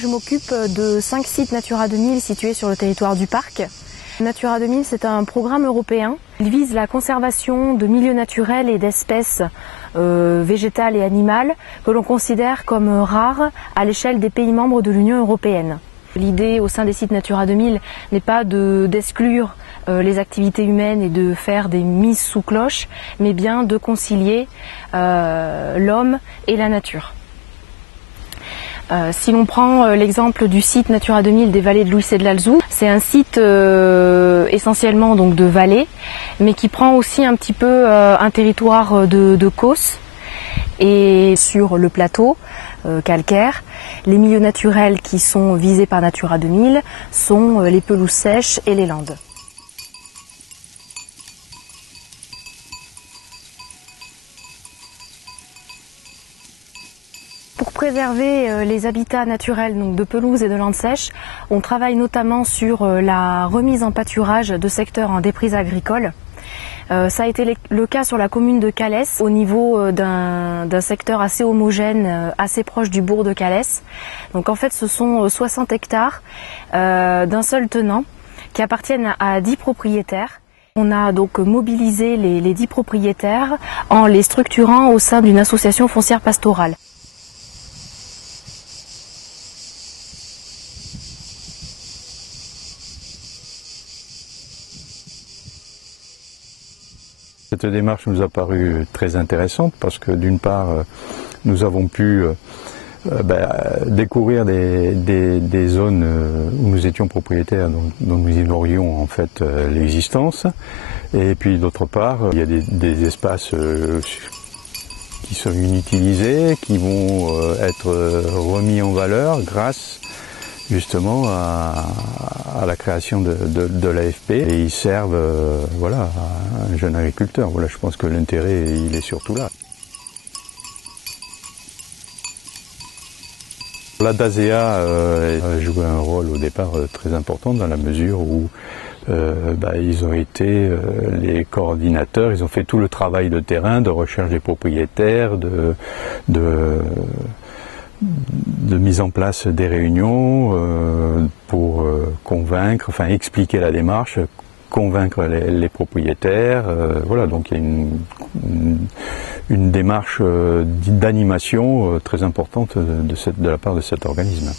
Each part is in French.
Je m'occupe de 5 sites Natura 2000 situés sur le territoire du parc. Natura 2000, c'est un programme européen. Il vise la conservation de milieux naturels et d'espèces végétales et animales que l'on considère comme rares à l'échelle des pays membres de l'Union européenne. L'idée au sein des sites Natura 2000 n'est pas d'exclure les activités humaines et de faire des mises sous cloche, mais bien de concilier l'homme et la nature. Si l'on prend l'exemple du site Natura 2000 des vallées de l'Ouïsse et de l'Alzou, c'est un site essentiellement donc de vallée, mais qui prend aussi un petit peu un territoire de causses. Et sur le plateau calcaire, les milieux naturels qui sont visés par Natura 2000 sont les pelouses sèches et les landes. Pour préserver les habitats naturels donc de pelouses et de landes sèches, on travaille notamment sur la remise en pâturage de secteurs en déprise agricole. Ça a été le cas sur la commune de Calès, au niveau d'un secteur assez homogène, assez proche du bourg de Calès. Donc en fait ce sont 60 hectares d'un seul tenant qui appartiennent à 10 propriétaires. On a donc mobilisé les 10 propriétaires en les structurant au sein d'une association foncière pastorale. Cette démarche nous a paru très intéressante parce que d'une part, nous avons pu découvrir des zones où nous étions propriétaires, dont nous ignorions en fait l'existence. Et puis d'autre part, il y a des espaces qui sont inutilisés, qui vont être remis en valeur grâce justement à la création de l'AFP, et ils servent voilà, à un jeune agriculteur. Voilà, je pense que l'intérêt il est surtout là. La DASEA a joué un rôle au départ très important dans la mesure où ils ont été les coordinateurs, ils ont fait tout le travail de terrain, de recherche des propriétaires, de mise en place des réunions pour convaincre, enfin expliquer la démarche, convaincre les propriétaires. Voilà, donc il y a une démarche d'animation très importante de la part de cet organisme.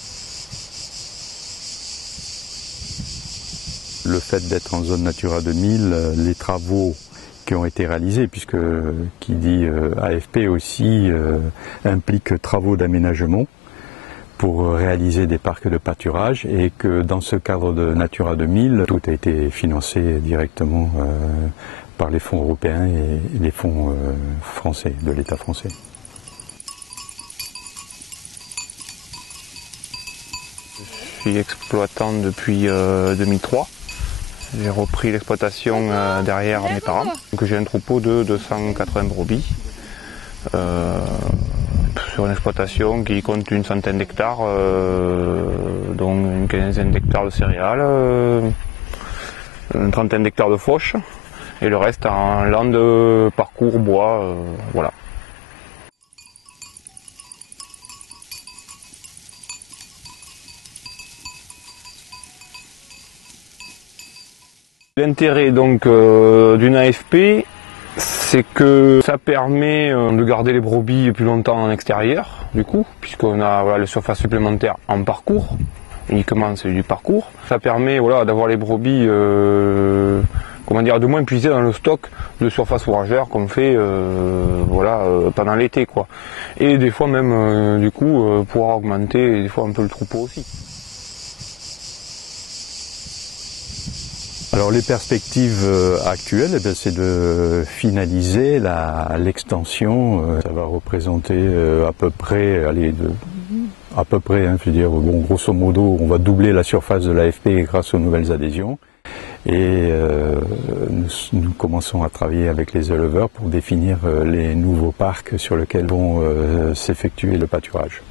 Le fait d'être en zone Natura 2000, les travaux qui ont été réalisés, puisque qui dit AFP aussi implique travaux d'aménagement pour réaliser des parcs de pâturage, et que dans ce cadre de Natura 2000, tout a été financé directement par les fonds européens et les fonds français, de l'État français. Je suis exploitant depuis 2003. J'ai repris l'exploitation derrière mes parents. Donc j'ai un troupeau de 280 brebis sur une exploitation qui compte une centaine d'hectares, dont une quinzaine d'hectares de céréales, une trentaine d'hectares de fauche, et le reste en lande, parcours, bois, voilà. L'intérêt donc d'une AFP, c'est que ça permet de garder les brebis plus longtemps en extérieur, du coup, puisqu'on a voilà, le surface supplémentaire en parcours, uniquement c'est du parcours. Ça permet voilà, d'avoir les brebis, comment dire, de moins puiser dans le stock de surface fourragère qu'on fait voilà, pendant l'été, quoi. Et des fois même, du coup, pouvoir augmenter des fois un peu le troupeau aussi. Alors les perspectives actuelles, c'est de finaliser l'extension. Ça va représenter à peu près, je veux dire, bon, grosso modo, on va doubler la surface de l'AFP grâce aux nouvelles adhésions. Et nous commençons à travailler avec les éleveurs pour définir les nouveaux parcs sur lesquels vont s'effectuer le pâturage.